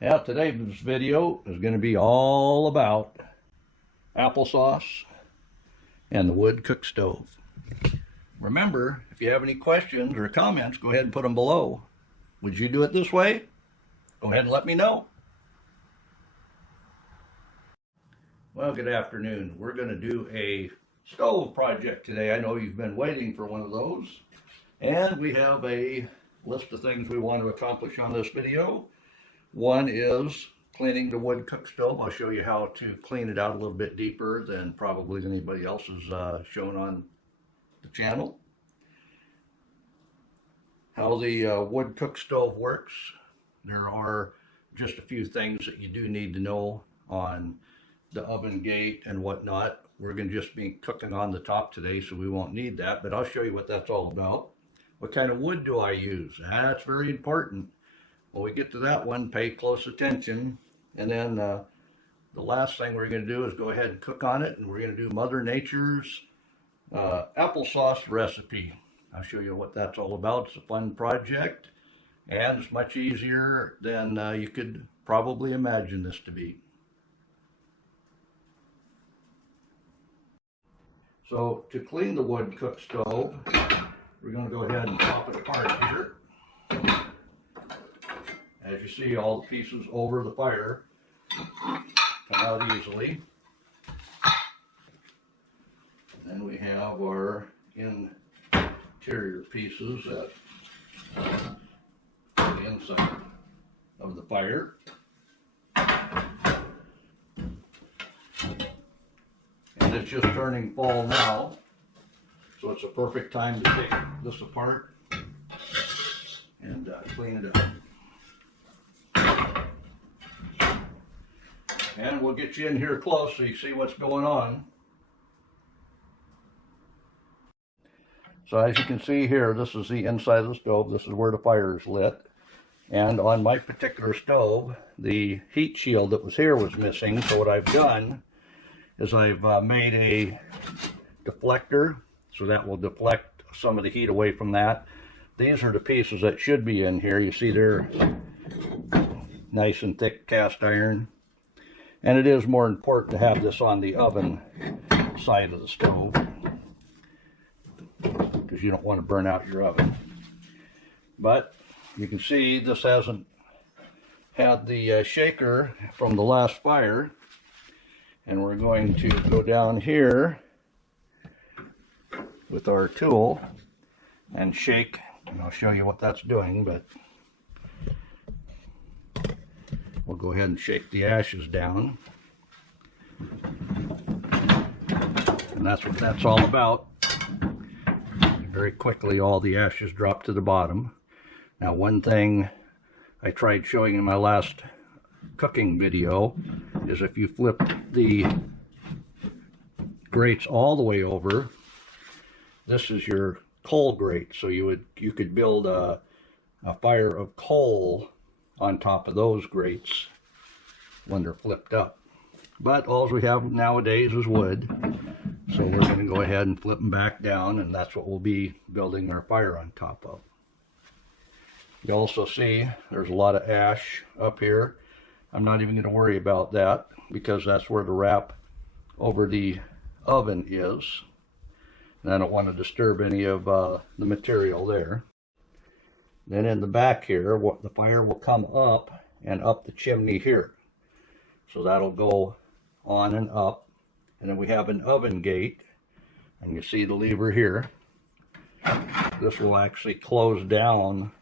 Yeah, today's video is going to be all about applesauce and the wood cook stove. Remember, if you have any questions or comments, go ahead and put them below. Would you do it this way? Go ahead and let me know. Well, good afternoon. We're going to do a stove project today. I know you've been waiting for one of those. And we have a list of things we want to accomplish on this video. One is cleaning the wood cook stove. I'll show you how to clean it out a little bit deeper than probably anybody else has shown on the channel. How the wood cook stove works. There are just a few things that you do need to know on the oven gate and whatnot. We're going to just be cooking on the top today, so we won't need that, but I'll show you what that's all about. What kind of wood do I use? That's very important. When we get to that one, pay close attention. And then the last thing we're going to do is go ahead and cook on it, and we're going to do Mother Nature's applesauce recipe. I'll show you what that's all about. It's a fun project, and it's much easier than you could probably imagine this to be. So to clean the wood cook stove, we're going to go ahead and pop it apart here. As you see, all the pieces over the fire come out easily. Then we have our interior pieces that are the inside of the fire. And it's just turning fall now, so it's a perfect time to take this apart and clean it up. And we'll get you in here close so you see what's going on. So as you can see here, this is the inside of the stove. This is where the fire is lit. And on my particular stove, the heat shield that was here was missing. So what I've done is I've made a deflector, so that will deflect some of the heat away from that. These are the pieces that should be in here. You see they're nice and thick cast iron. And it is more important to have this on the oven side of the stove, because you don't want to burn out your oven. But you can see this hasn't had the shaker from the last fire. And we're going to go down here with our tool and shake, and I'll show you what that's doing, but we'll go ahead and shake the ashes down. And that's what that's all about. Very quickly, all the ashes drop to the bottom. Now, one thing I tried showing in my last cooking video is if you flip the grates all the way over, this is your coal grate. So you could build a fire of coal on top of those grates when they're flipped up. But all we have nowadays is wood, so we're going to go ahead and flip them back down, and that's what we'll be building our fire on top of. You also see there's a lot of ash up here. I'm not even going to worry about that, because that's where the wrap over the oven is, and I don't want to disturb any of the material there. Then in the back here, the fire will come up and up the chimney here. So that'll go on and up. And then we have an oven gate, and you see the lever here. This will actually close down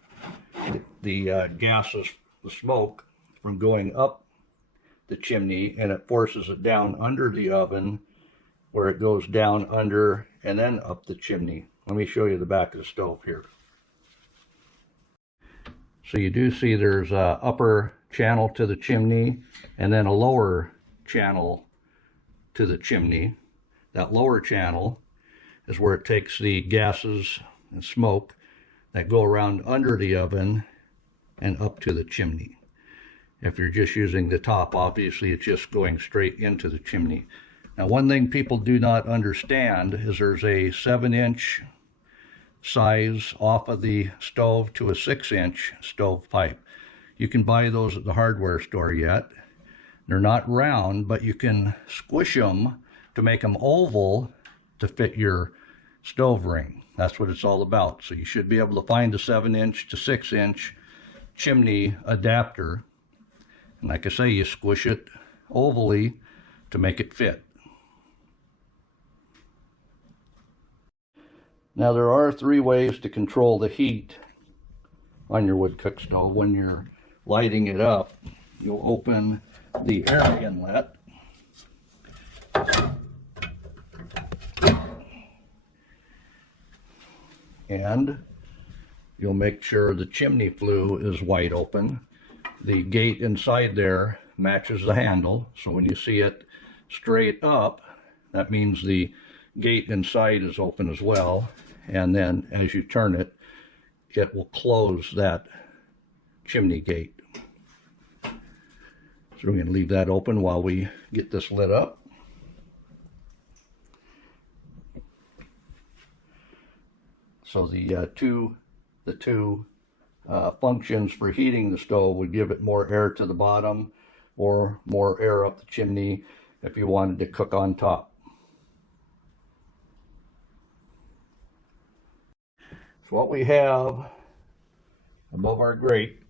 the gases, the smoke, from going up the chimney, and it forces it down under the oven, where it goes down under and then up the chimney. Let me show you the back of the stove here. So you do see there's an upper channel to the chimney and then a lower channel to the chimney. That lower channel is where it takes the gases and smoke that go around under the oven and up to the chimney. If you're just using the top, obviously it's just going straight into the chimney. Now, one thing people do not understand is there's a 7-inch size off of the stove to a 6-inch stove pipe. You can buy those at the hardware store yet. They're not round, but you can squish them to make them oval to fit your stove ring. That's what it's all about. So you should be able to find a 7-inch to 6-inch chimney adapter. And like I say, you squish it ovally to make it fit. Now there are 3 ways to control the heat on your wood cook stove. When you're lighting it up, you'll open the air inlet and you'll make sure the chimney flue is wide open. The gate inside there matches the handle, so when you see it straight up, that means the gate inside is open as well, and then as you turn it, it will close that chimney gate. So we're going to leave that open while we get this lit up. So the two functions for heating the stove would give it more air to the bottom or more air up the chimney if you wanted to cook on top. So what we have above our grate,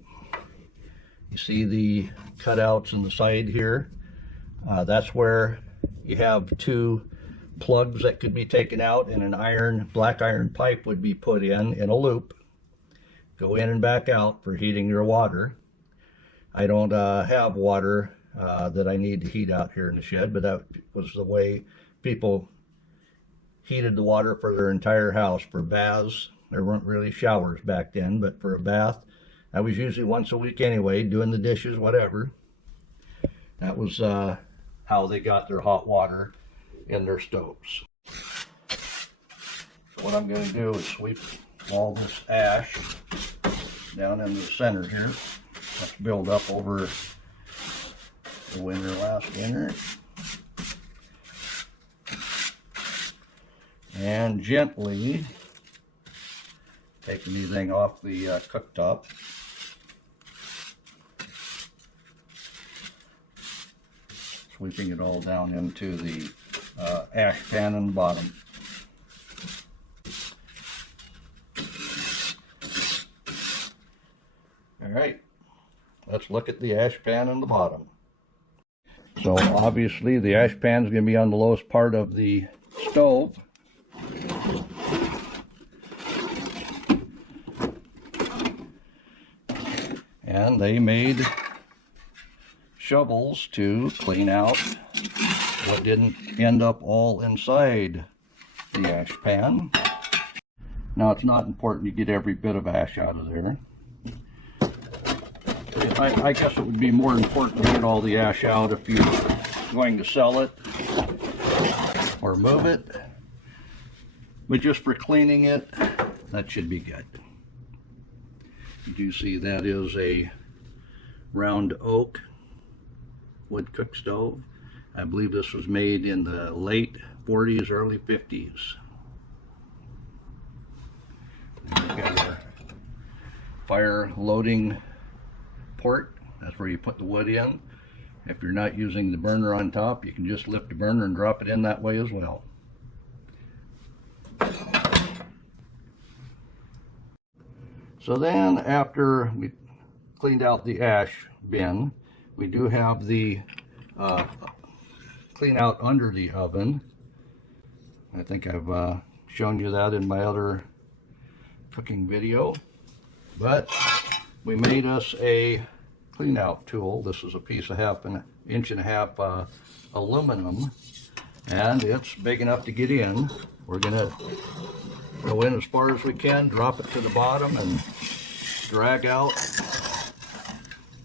you see the cutouts in the side here. That's where you have 2 plugs that could be taken out, and an black iron pipe would be put in a loop. Go in and back out for heating your water. I don't have water that I need to heat out here in the shed, but that was the way people heated the water for their entire house. For baths, there weren't really showers back then, but for a bath, I was usually once a week anyway, doing the dishes, whatever. That was how they got their hot water in their stoves. So what I'm going to do is sweep all this ash down into the center here. Let's build up over the last winter. And gently take anything off the cooktop. Sweeping it all down into the ash pan in the bottom. All right, let's look at the ash pan in the bottom. So obviously the ash pan is going to be on the lowest part of the stove. And they made shovels to clean out what didn't end up all inside the ash pan. Now it's not important you get every bit of ash out of there. I guess it would be more important to get all the ash out if you're going to sell it or move it. But just for cleaning it, that should be good. You do see that is a round oak wood cook stove. I believe this was made in the late 40s, early 50s. We've got our fire loading port. That's where you put the wood in. If you're not using the burner on top, you can just lift the burner and drop it in that way as well. So then after we cleaned out the ash bin, we do have the clean out under the oven. I think I've shown you that in my other cooking video, but we made us a clean out tool. This is a piece of 1.5 inch aluminum, and it's big enough to get in. We're gonna go in as far as we can, drop it to the bottom, and drag out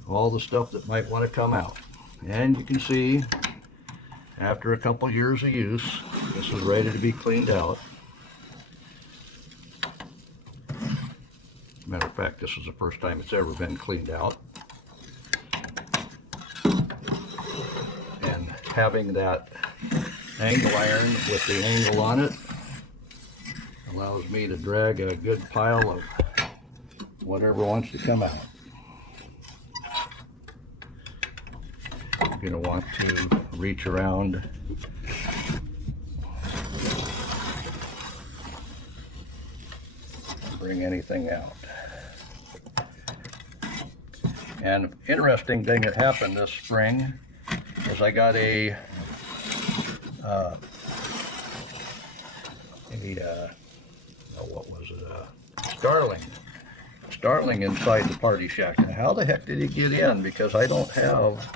all the stuff that might want to come out. And you can see, after a couple years of use, this is ready to be cleaned out. Matter of fact, this is the first time it's ever been cleaned out. And having that angle iron with the angle on it allows me to drag a good pile of whatever wants to come out. You're going to want to reach around bring anything out. And interesting thing that happened this spring is I got a what was it? Starling inside the party shack. Now, how the heck did he get in? Because I don't have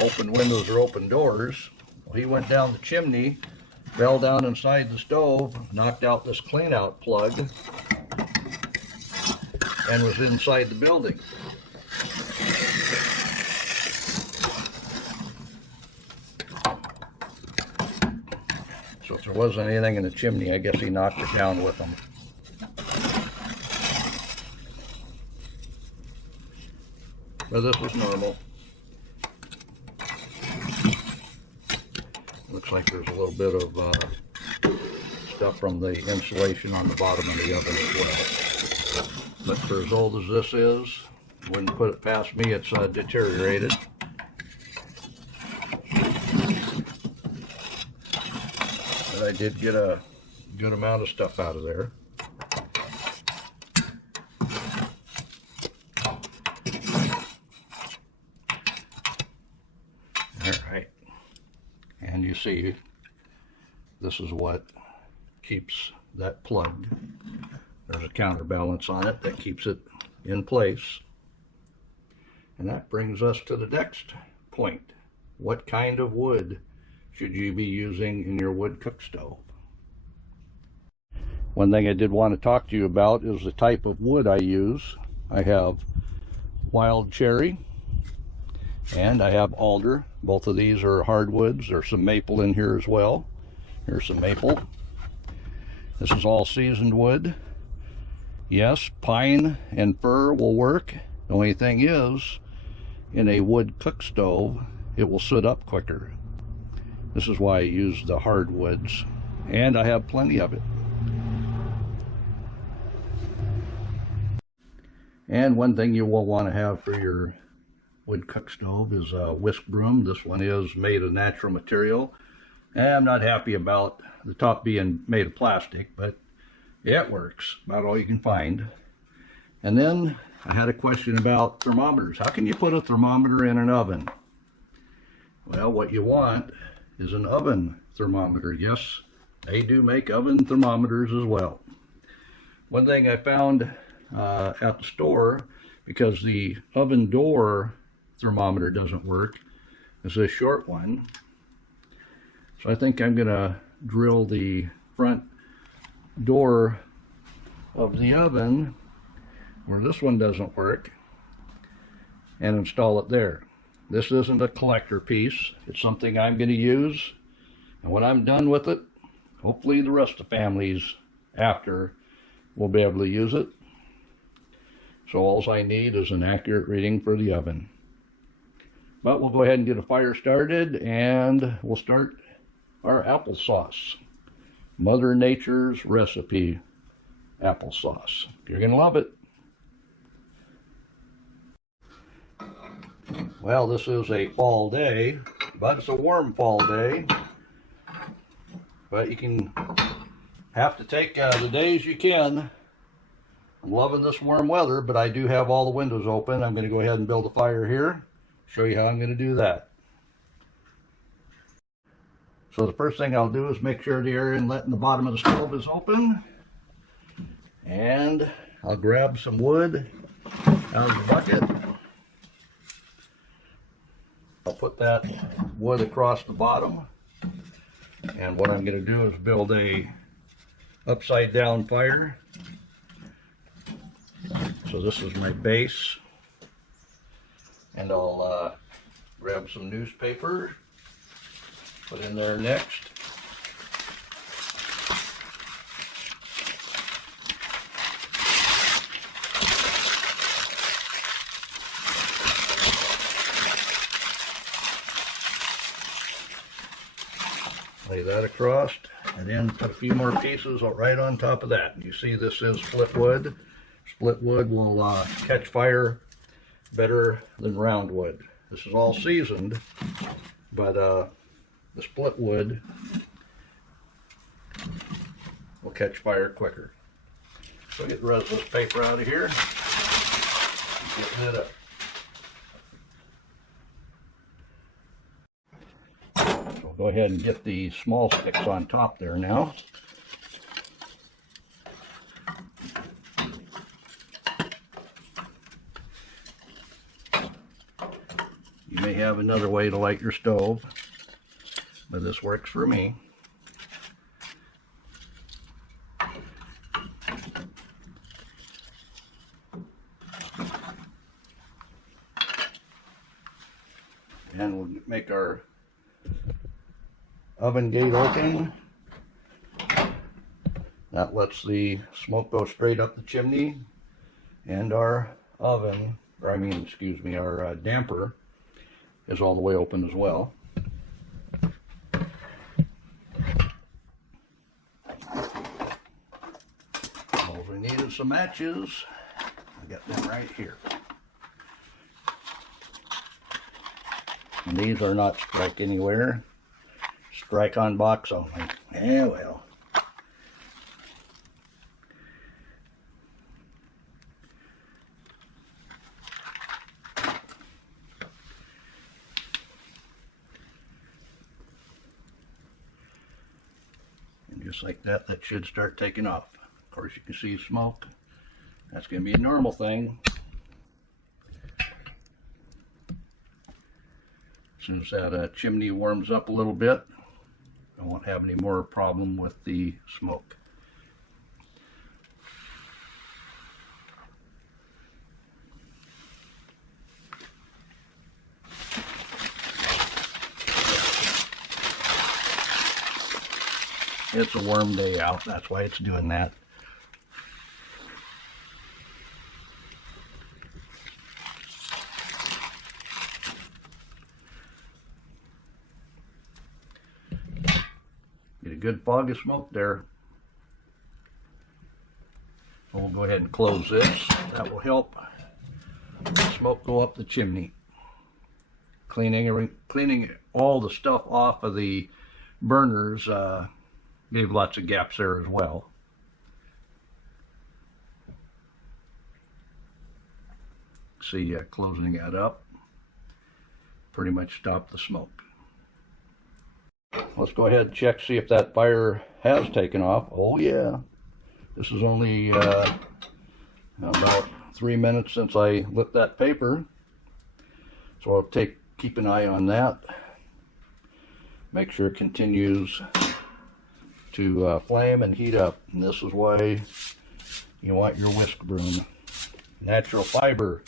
open windows or open doors. Well, he went down the chimney, fell down inside the stove, knocked out this clean out plug, and was inside the building. So if there wasn't anything in the chimney, I guess he knocked it down with him. But this was normal. Looks like there's a little bit of stuff from the insulation on the bottom of the oven as well. But for as old as this is, wouldn't put it past me, it's deteriorated. But I did get a good amount of stuff out of there. Alright, and you see, this is what keeps that plugged. There's a counterbalance on it that keeps it in place. And that brings us to the next point. What kind of wood should you be using in your wood cook stove? One thing I did want to talk to you about is the type of wood I use. I have wild cherry and I have alder. Both of these are hardwoods. There's some maple in here as well. Here's some maple. This is all seasoned wood. Yes, pine and fir will work. The only thing is, in a wood cook stove, it will soot up quicker. This is why I use the hardwoods, and I have plenty of it. And one thing you will want to have for your wood cook stove is a whisk broom. This one is made of natural material. And I'm not happy about the top being made of plastic, but yeah, it works. About all you can find. And then I had a question about thermometers. How can you put a thermometer in an oven? Well, what you want is an oven thermometer. Yes, they do make oven thermometers as well. One thing I found at the store, because the oven door thermometer doesn't work, is this short one. So I think I'm going to drill the front door of the oven where this one doesn't work and install it there. This isn't a collector piece. It's something I'm going to use, and when I'm done with it, hopefully the rest of the families after will be able to use it. So all I need is an accurate reading for the oven. But we'll go ahead and get a fire started, and we'll start our applesauce. Mother Nature's recipe applesauce. You're going to love it. Well, this is a fall day, but it's a warm fall day. But you can have to take the days you can. I'm loving this warm weather, but I do have all the windows open. I'm going to go ahead and build a fire here. Show you how I'm going to do that. So the first thing I'll do is make sure the air inlet in the bottom of the stove is open. And I'll grab some wood out of the bucket. I'll put that wood across the bottom. And what I'm going to do is build a upside down fire. So this is my base. And I'll grab some newspaper, put in there next. Lay that across, and then put a few more pieces right on top of that. You see this is split wood. Split wood will catch fire better than round wood. This is all seasoned, but the split wood will catch fire quicker. So get the rest of this paper out of here. Get rid of it. So go ahead and get the small sticks on top there now. You may have another way to light your stove, but this works for me. And we'll make our oven gate open. That lets the smoke go straight up the chimney, and our oven, or I mean, excuse me, our damper is all the way open as well. All we need is some matches. I got them right here. And these are not strike anywhere, strike on box only. Yeah, well. And just like that, that should start taking off. Of course, you can see smoke. That's going to be a normal thing. As soon as that chimney warms up a little bit, I won't have any more problem with the smoke. It's a warm day out, that's why it's doing that. Get a good fog of smoke there. We'll go ahead and close this. That will help the smoke go up the chimney. Cleaning all the stuff off of the burners leave lots of gaps there as well. See, closing that up pretty much stop the smoke. Let's go ahead and check, see if that fire has taken off. Oh yeah, this is only about 3 minutes since I lit that paper, so I'll keep an eye on that. Make sure it continues to flame and heat up. And this is why you want your whisk broom, natural fiber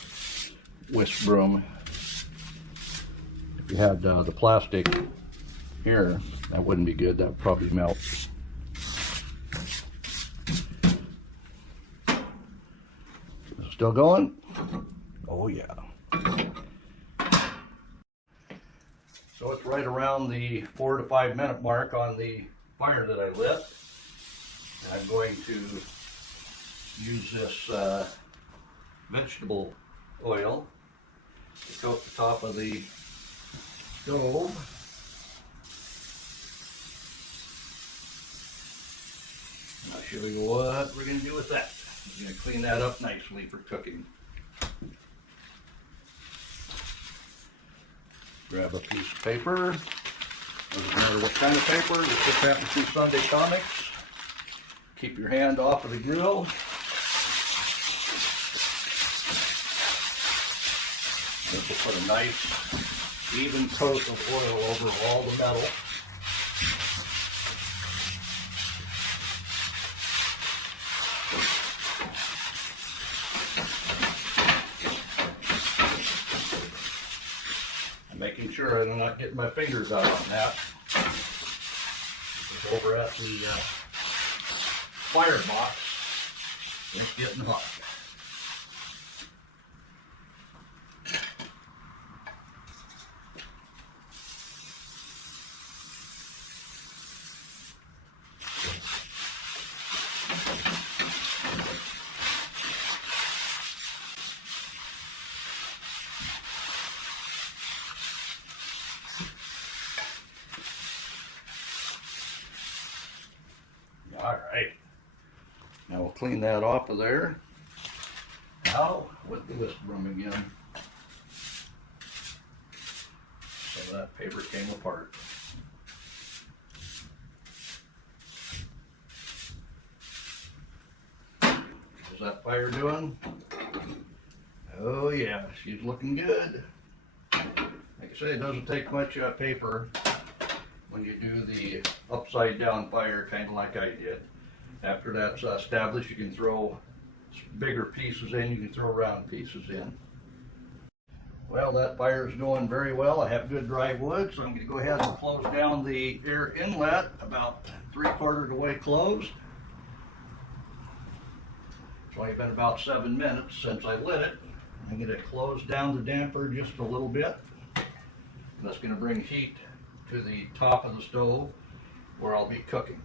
whisk broom. If you had the plastic here, that wouldn't be good. That would probably melt. Is it still going? Oh yeah. So it's right around the 4 to 5 minute mark on the fire that I lit. I'm going to use this vegetable oil to coat the top of the stove. I'll show you what we're going to do with that. We're going to clean that up nicely for cooking. Grab a piece of paper. Doesn't matter what kind of paper, you just happen to see Sunday comics. Keep your hand off of the grill. This will put a nice, even coat of oil over all the metal. Making sure I'm not getting my fingers out on that. It's over at the firebox. It's getting hot. clean that off of there. Now, with the whisk broom again. So that paper came apart. How's that fire doing? Oh yeah, she's looking good. Like I say, it doesn't take much paper when you do the upside down fire, kind of like I did. After that's established, you can throw bigger pieces in, you can throw round pieces in. Well, that fire is going very well. I have good dry wood, so I'm going to go ahead and close down the air inlet, about 3/4 of the way closed. It's only been about 7 minutes since I lit it. I'm going to close down the damper just a little bit. That's going to bring heat to the top of the stove where I'll be cooking.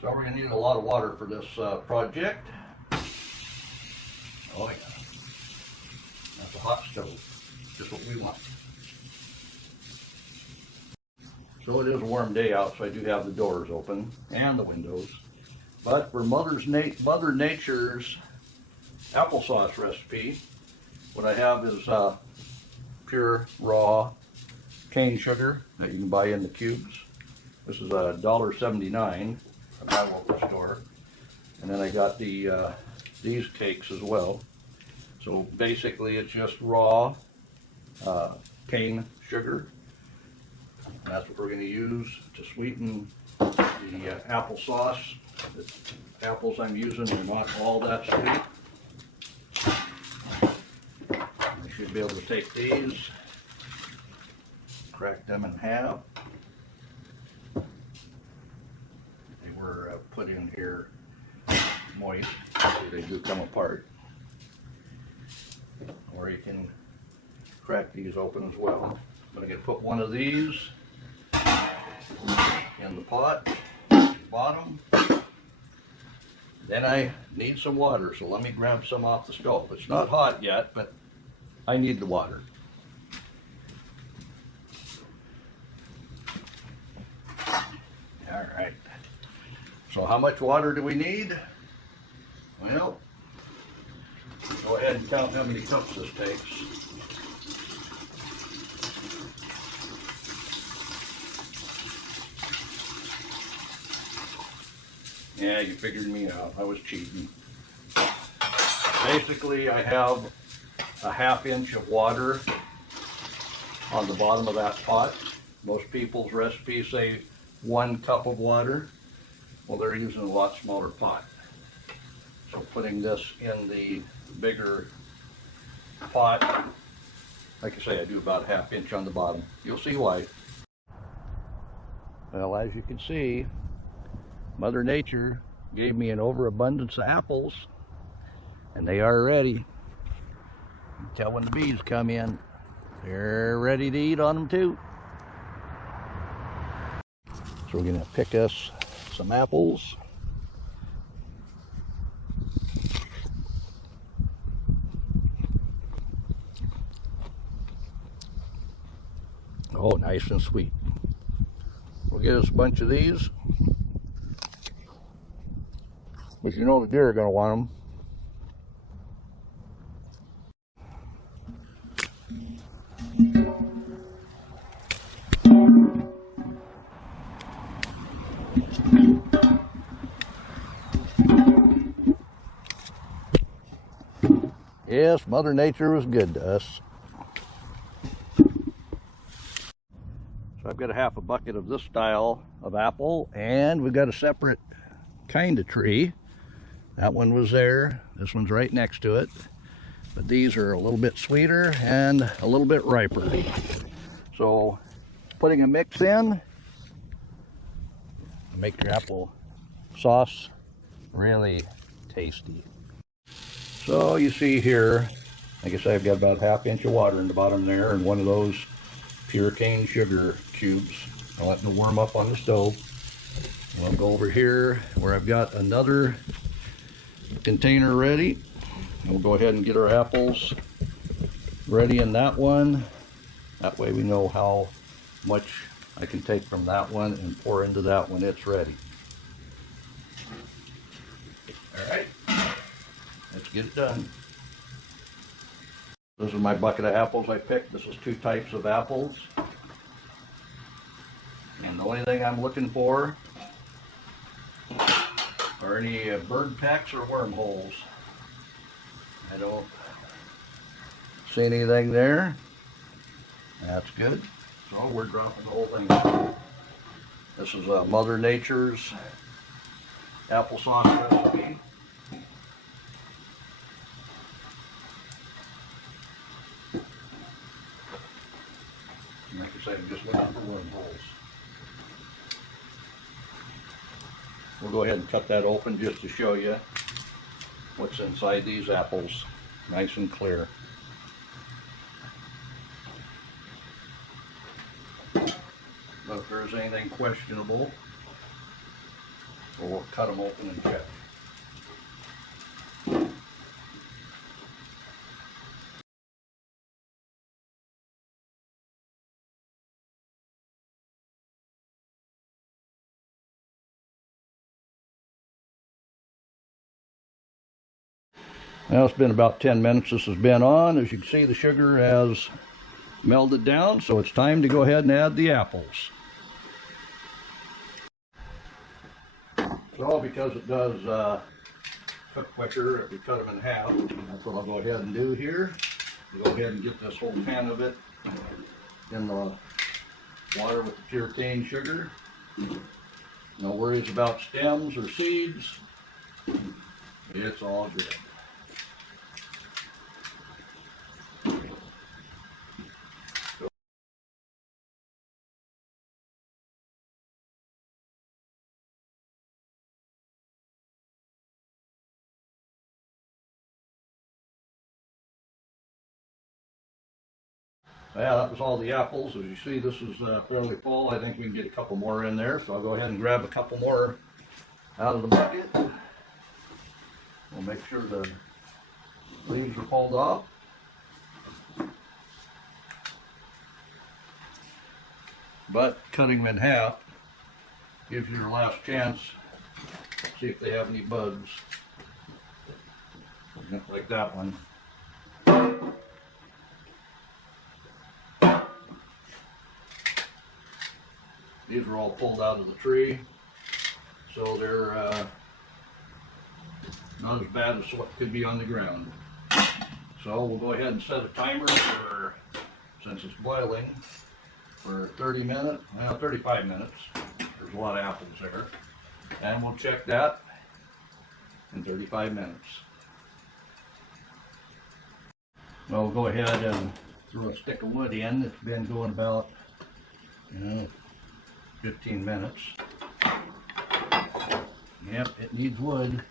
So we're going to need a lot of water for this project. Oh yeah. That's a hot stove, just what we want. So it is a warm day out, so I do have the doors open and the windows. But for Mother Nature's applesauce recipe, what I have is pure raw cane sugar that you can buy in the cubes. This is $1.79 at my local store. And then I got these cakes as well. So basically it's just raw cane sugar. And that's what we're going to use to sweeten the applesauce. The apples I'm using are not all that sweet. I should be able to take these, crack them in half. They were put in here moist, so they do come apart. Or you can crack these open as well. I'm going to put one of these in the pot, bottom. Then I need some water, so let me grab some off the stove. It's not hot yet, but I need the water. All right. So how much water do we need? Well, go ahead and count how many cups this takes. Yeah, you figured me out. I was cheating. Basically, I have a 1/2 inch of water on the bottom of that pot. Most people's recipes say 1 cup of water. Well, they're using a lot smaller pot. So putting this in the bigger pot, like I say, I do about a 1/2 inch on the bottom. You'll see why. Well, as you can see, Mother Nature gave me an overabundance of apples, and they are ready. You can tell when the bees come in, they're ready to eat on them too. So we're gonna pick us some apples. Oh, nice and sweet. We'll get us a bunch of these. But you know the deer are going to want them. Yes, Mother Nature was good to us. So I've got a 1/2 bucket of this style of apple, and we've got a separate kind of tree. That one was there, this one's right next to it. But these are a little bit sweeter and a little bit riper. So putting a mix in, make your apple sauce really tasty. So you see here, like I say, I've got about a 1/2 inch of water in the bottom there, and one of those pure cane sugar cubes. I'll let them warm up on the stove. And I'll go over here where I've got another container ready. And we'll go ahead and get our apples ready in that one. That way we know how much I can take from that one and pour into that when it's ready. Alright, let's get it done. This is my bucket of apples I picked. This is 2 types of apples. And the only thing I'm looking for are any bird pecks or wormholes. I don't see anything there. That's good. So we're dropping the whole thing. This is Mother Nature's applesauce recipe. Like I say, just looking for wormholes. We'll go ahead and cut that open just to show you what's inside these apples. Nice and clear. But if there's anything questionable, we'll cut them open and check. Now it's been about 10 minutes this has been on. As you can see, the sugar has melted down, so it's time to go ahead and add the apples. So because it does cook quicker if we cut them in half, that's what I'll go ahead and do here. Go ahead and get this whole pan of it in the water with the pure cane sugar. No worries about stems or seeds. It's all good. Yeah, that was all the apples. As you see, this is fairly full. I think we can get a couple more in there, so I'll go ahead and grab a couple more out of the bucket. We'll make sure the leaves are pulled off. But cutting them in half gives you your last chance to see if they have any bugs. Like that one. These are all pulled out of the tree, so they're not as bad as what could be on the ground. So we'll go ahead and set a timer for, since it's boiling, for 30 minutes, well, 35 minutes. There's a lot of apples there. And we'll check that in 35 minutes. Well, we'll go ahead and throw a stick of wood in. It's been going about, 15 minutes. Yep, it needs wood.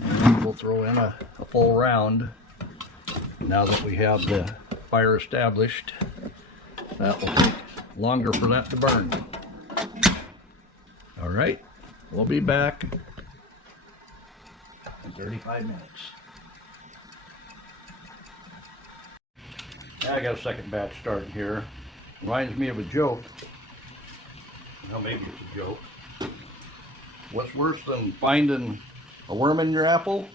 And we'll throw in a full round. Now that we have the fire established, that will take longer for that to burn. All right. We'll be back in 35 minutes. Now I got a second batch starting here. Reminds me of a joke. Well, maybe it's a joke. What's worse than finding a worm in your apple?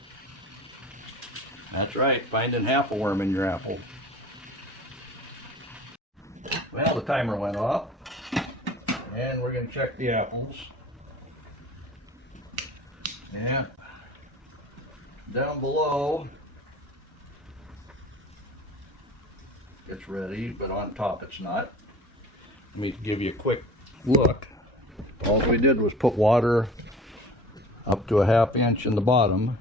That's right, finding half a worm in your apple. Well, the timer went off, and we're going to check the apples. Yeah, down below it's ready, but on top it's not. Let me give you a quick look. All we did was put water up to a ½ inch in the bottom,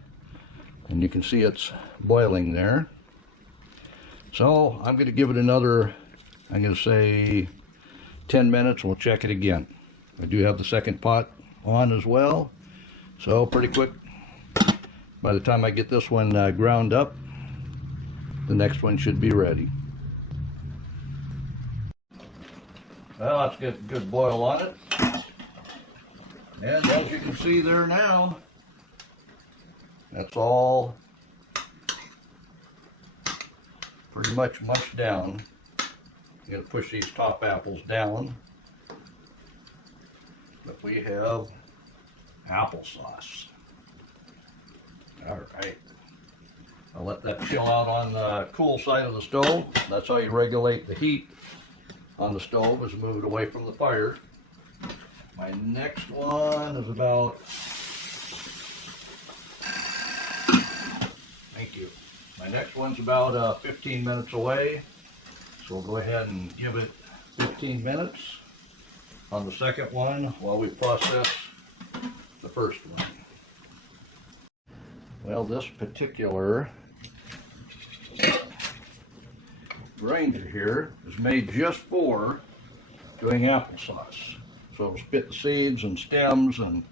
and you can see it's boiling there. So I'm going to give it another, I'm going to say 10 minutes, and we'll check it again. I do have the second pot on as well. So pretty quick, by the time I get this one ground up, the next one should be ready. Well, let's get a good boil on it. And as you can see there now, that's all pretty much mushed down. You gotta push these top apples down. But we have applesauce. All right. I'll let that chill out on the cool side of the stove. That's how you regulate the heat on the stove, is move it away from the fire. My next one is about, thank you. My next one's about 15 minutes away. So we'll go ahead and give it 15 minutes on the second one while we process the first one. Well, this particular grinder here is made just for doing applesauce. So it'll spit the seeds and stems and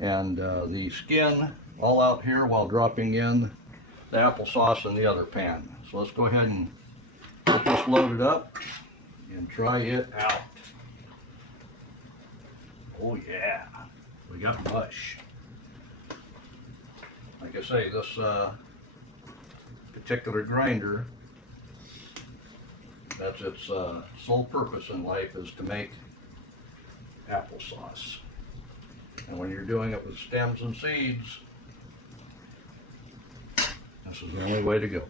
the skin all out here while dropping in the applesauce in the other pan. So let's go ahead and get this loaded up and try it out. Oh yeah, we got mush. Like I say, this particular grinder, that's its sole purpose in life, is to make applesauce. And when you're doing it with stems and seeds, this is the only way to go.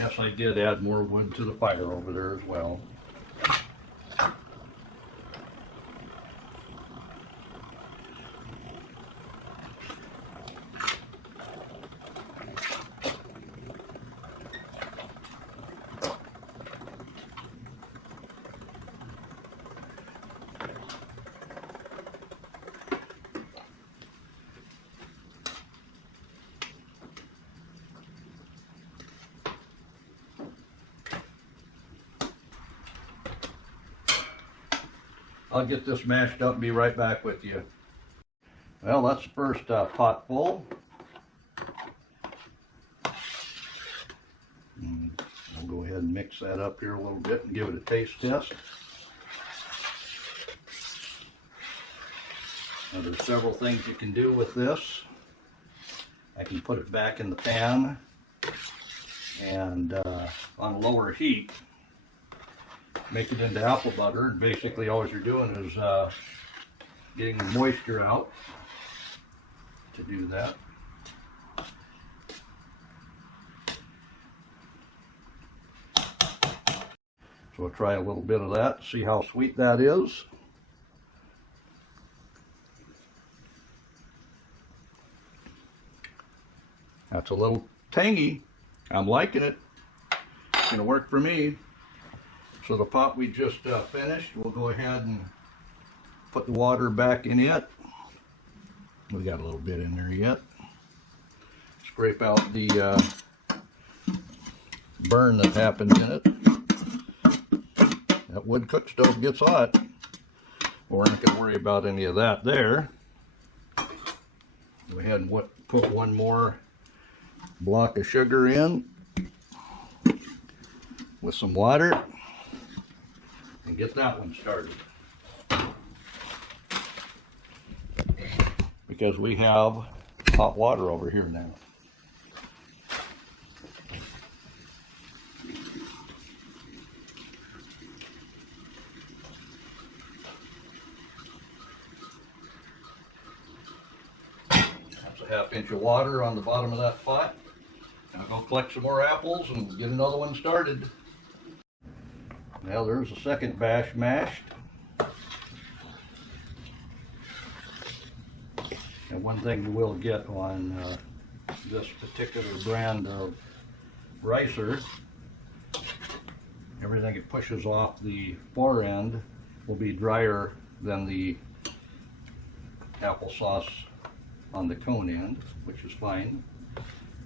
Yes, I did add more wood to the fire over there as well. I'll get this mashed up and be right back with you. Well, that's the first pot full. I'll go ahead and mix that up here a little bit and give it a taste test. Now, there's several things you can do with this. I can put it back in the pan and on lower heat, make it into apple butter, and basically all you're doing is getting the moisture out to do that. So I'll try a little bit of that, see how sweet that is. That's a little tangy. I'm liking it. It's gonna work for me. So the pot we just finished, we'll go ahead and put the water back in it. We got a little bit in there yet. Scrape out the burn that happens in it. That wood cook stove gets hot. We're not going to worry about any of that there. Go ahead and put one more block of sugar in with some water and get that one started. Because we have hot water over here now. That's a ½ inch of water on the bottom of that pot. Now go collect some more apples and get another one started. Now there's a second batch mashed. And one thing you will get on this particular brand of ricer, everything it pushes off the far end will be drier than the applesauce on the cone end, which is fine.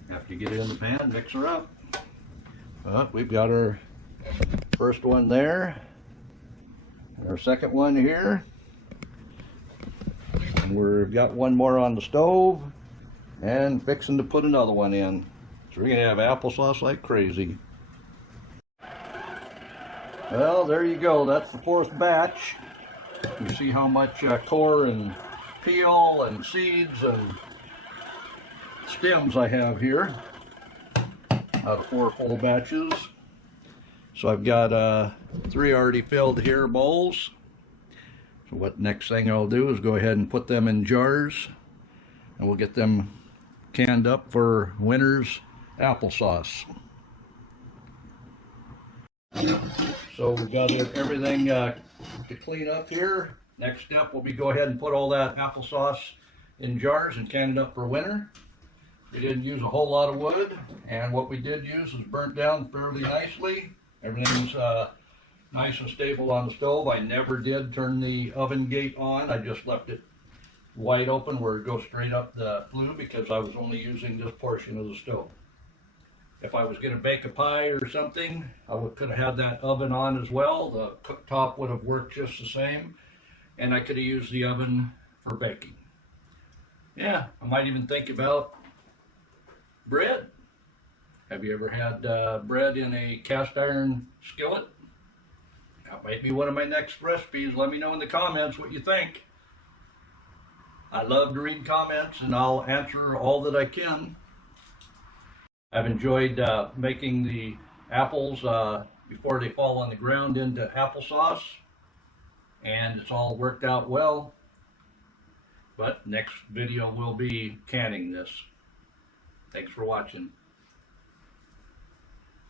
After you get it in the pan, mix her up. We've got our first one there, and our second one here, and we've got one more on the stove, and fixing to put another one in. So we're gonna have applesauce like crazy. Well, there you go. That's the fourth batch. You see how much core and peel and seeds and stems I have here out of 4 full batches. So I've got 3 already filled here bowls. So what next thing I'll do is go ahead and put them in jars, and we'll get them canned up for winter's applesauce. So we've got everything to clean up here. Next step will be go ahead and put all that applesauce in jars and can it up for winter. We didn't use a whole lot of wood, and what we did use is burnt down fairly nicely. Everything's nice and stable on the stove. I never did turn the oven gate on. I just left it wide open where it goes straight up the flue because I was only using this portion of the stove. If I was going to bake a pie or something, I could have had that oven on as well. The cooktop would have worked just the same, and I could have used the oven for baking. Yeah, I might even think about bread. Have you ever had bread in a cast iron skillet? That might be one of my next recipes. Let me know in the comments what you think. I love to read comments, and I'll answer all that I can. I've enjoyed making the apples before they fall on the ground into applesauce, and it's all worked out well. But next video will be canning this. Thanks for watching.